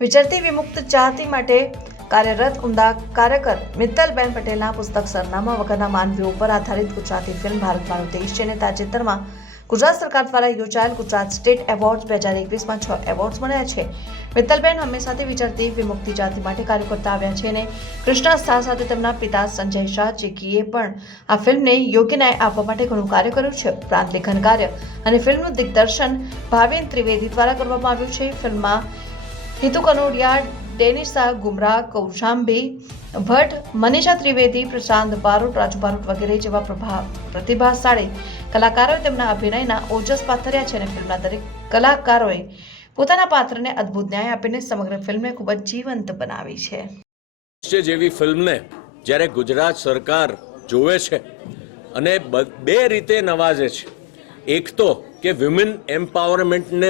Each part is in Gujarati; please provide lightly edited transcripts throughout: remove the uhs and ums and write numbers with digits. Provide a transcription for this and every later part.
વિચરતી વિમુક્ત જાતિ માટે કાર્યરત ઉમદા કાર્યકર મિત્તલબેન પટેલના પુસ્તક સરનામા વગરના માનવીઓ પર આધારિત ગુજરાતી ફિલ્મ ભારત મારો દેશ છે અને તાજેતરમાં ગુજરાત સરકાર દ્વારા યોજાયેલ ગુજરાત સ્ટેટ એવોર્ડ્સ 2021માં 6 એવોર્ડ્સ મળ્યા છે. મિત્તલબેન હંમેશાથી વિચરતી વિમુક્તિ જાતિ માટે કાર્ય કરતા આવ્યા છે અને કૃષ્ણા શાહ સાથે તેમના પિતા સંજય શાહ ચીકીએ પણ આ ફિલ્મને યોગ્ય ન્યાય આપવા માટે ઘણું કાર્ય કર્યું છે. ઉપરાંત લેખન કાર્ય અને ફિલ્મનું દિગ્દર્શન ભાવિન ત્રિવેદી દ્વારા કરવામાં આવ્યું છે. ફિલ્મમાં હિતુ કનોડિયા, ડેનિશા ગુમરા, કૌશાંબી ભટ્ટ, મનીષા ત્રિવેદી, પ્રશાંત બારોટ, રાજુ બારોટ વગેરે જેવા પ્રતિભાશાળી કલાકારોએ તેમના અભિનયના ઓજસ પાથર્યા છે અને ફિલ્મના દરેક કલાકારોએ પોતાના પાત્રને અદ્ભુત ન્યાય આપીને સમગ્ર ફિલ્મને ખૂબ જ જીવંત બનાવી છે. જેવી ફિલ્મને જ્યારે ગુજરાત સરકાર જોવે છે અને બે રીતે નવાજે છે. એક તો કે વિમેન એમ્પાવરમેન્ટને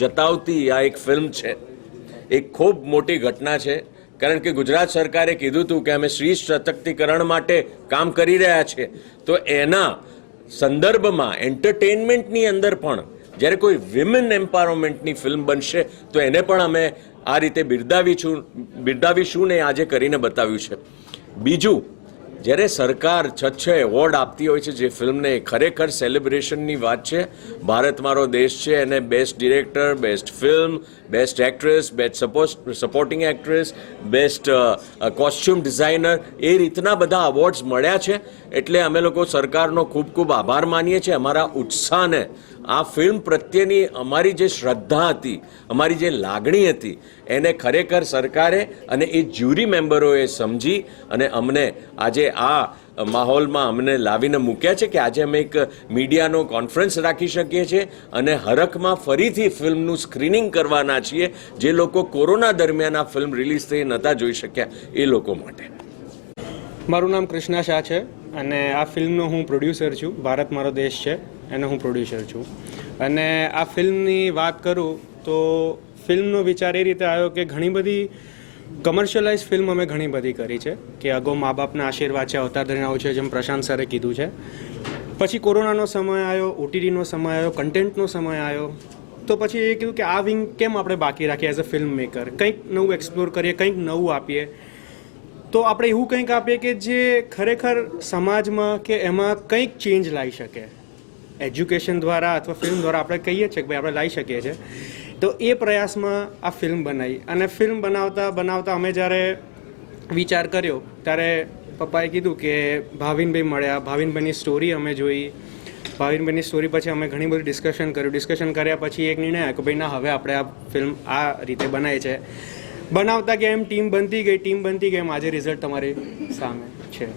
જતાવતી આ એક ફિલ્મ છે. એક ખૂબ મોટી ઘટના છે, કારણ કે ગુજરાત સરકારે કીધું હતું કે અમે સ્ત્રી સશક્તિકરણ માટે કામ કરી રહ્યા છીએ. તો એના સંદર્ભમાં એન્ટરટેનમેન્ટની અંદર પણ જ્યારે કોઈ વિમેન એમ્પાવરમેન્ટની ફિલ્મ બનશે તો એને પણ અમે આ રીતે બિરદાવીશું ને આજે કરીને બતાવ્યું છે. બીજું, જ્યારે સરકાર 6 એવોર્ડ આપતી હોય છે જે ફિલ્મને, ખરેખર સેલિબ્રેશનની વાત છે. ભારત મારો દેશ છે એને best director, best film, best actress, best supporting actress, best costume designer, એ રીતના બધા અવોર્ડ્સ મળ્યા છે. એટલે અમે લોકો સરકારનો ખૂબ ખૂબ આભાર માનીએ છીએ. અમારા ઉત્સાહને, આ ફિલ્મ પ્રત્યેની અમારી જે શ્રદ્ધા હતી, અમારી જે લાગણી હતી, એને ખરેખર સરકારે અને એ જ્યુરી મેમ્બરોએ સમજી અને અમને આજે આ માહોલમાં અમને લાવીને મૂક્યા છે કે આજે અમે એક મીડિયાનો કોન્ફરન્સ રાખી શકીએ છીએ અને હરખમાં ફરીથી ફિલ્મનું સ્ક્રીનિંગ કરવાના છીએ જે લોકો કોરોના દરમિયાન આ ફિલ્મ રિલીઝ થઈ નહોતા જોઈ શક્યા એ લોકો માટે. મારું નામ કૃષ્ણા શાહ છે અને આ ફિલ્મનો હું પ્રોડ્યુસર છું. ભારત મારો દેશ છે એનો હું પ્રોડ્યુસર છું. અને આ ફિલ્મની વાત કરું તો ફિલ્મનો વિચાર એ રીતે આવ્યો કે ઘણી બધી કમર્શિયલાઇઝ ફિલ્મ અમે ઘણી બધી કરી છે કે અગાઉ મા બાપના આશીર્વાદ છે, અવતાર ધરીને આવું છે, જેમ પ્રશાંત સરે કીધું છે. પછી કોરોનાનો સમય આવ્યો, OTTનો સમય આવ્યો, કન્ટેન્ટનો સમય આવ્યો, તો પછી એ કીધું કે આ વિંગ કેમ આપણે બાકી રાખીએ એઝ અ ફિલ્મ મેકર. કંઈક નવું એક્સપ્લોર કરીએ, કંઈક નવું આપીએ. તો આપણે એવું કંઈક આપીએ કે જે ખરેખર સમાજમાં કે એમાં કંઈક ચેન્જ લાવી શકે. એજ્યુકેશન દ્વારા અથવા ફિલ્મ દ્વારા આપણે કહીએ છીએ કે ભાઈ આપણે લાવી શકીએ છીએ. તો એ પ્રયાસમાં આ ફિલ્મ બનાવી અને ફિલ્મ બનાવતા અમે જ્યારે વિચાર કર્યો ત્યારે પપ્પાએ કીધું કે ભાવિનભાઈ મળ્યા, ભાવિનભાઈની સ્ટોરી અમે જોઈ. ભાવિનભાઈની સ્ટોરી પછી અમે ઘણી બધી ડિસ્કશન કર્યા પછી એક નિર્ણય આવ્યો કે ભાઈ ના, હવે આપણે આ ફિલ્મ આ રીતે બનાવી છે. બનાવતા ગયા એમ ટીમ બનતી ગઈ એમ આજે રિઝલ્ટ તમારી સામે છે.